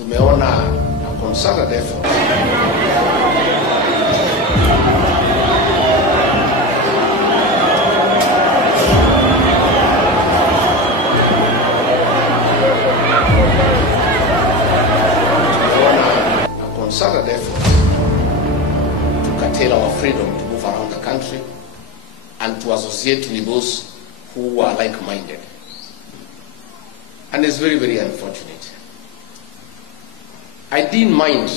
tumeona a concerted effort to curtail our freedom to move around the country and to associate with those who are like-minded. And it's very, very unfortunate. I didn't mind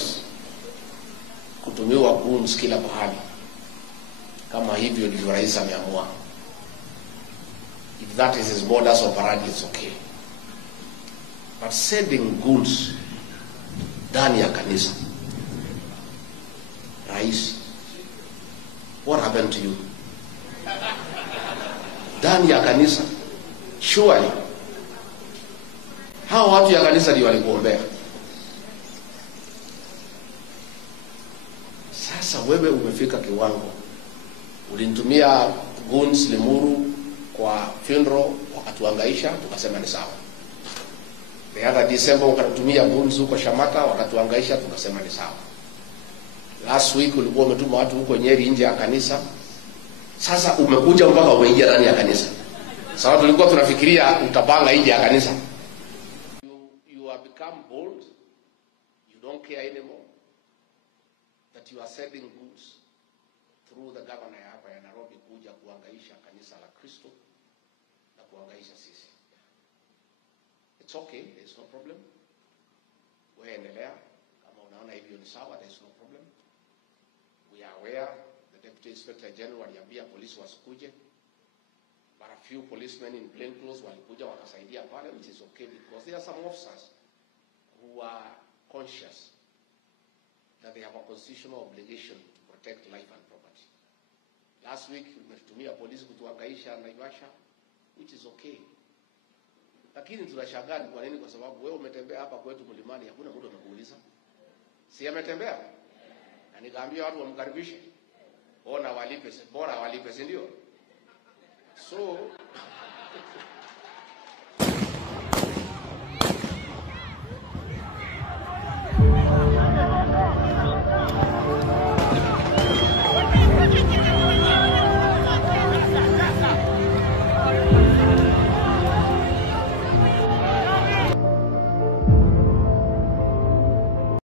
kutumiwa goons kila pahali kama hivyo ndivyo rais ameamua. If that is his modus operandi, it's okay. But sending goons ndani ya kanisa, rais, what happened to you? Ndani ya kanisa, surely hao watu ya kanisa ndio walikuombea. Sasa wewe umefika kiwango, ulinitumia goons Limuru kwa funeral wakatuangaisha, tukasema ni sawa. The other December ukatutumia goons huko Shamata wakatuangaisha, tukasema ni sawa. Last week ulikuwa umetuma watu huko Nyeri nje ya kanisa. Sasa umekuja mpaka umeingia ndani ya kanisa. Sawa, tulikuwa tunafikiria utapanga nje ya kanisa. You have become bold. You don't care anymore that you are sending goods through the governor hapa ya Nairobi kuja kuangaisha kanisa la Kristo na kuangaisha sisi. It's okay, there's no problem. Wewe endelea kama unaona hivyo ni sawa, there's no problem. We are aware the Deputy Inspector General aliambia polisi wasikuje, but a few policemen in plain clothes walikuja wakasaidia pale, which is okay because there are some officers who are conscious that they have a constitutional obligation to protect life and property. Last week tumetumia polisi kutuangaisha Naivasha, which is okay. Lakini tunashangaa kwa nini? Kwa sababu wewe umetembea hapa kwetu mlimani, hakuna mtu amekuuliza. Si ametembea? Na nikaambia watu wamkaribishe. Ona walipe, bora walipe, si ndio? So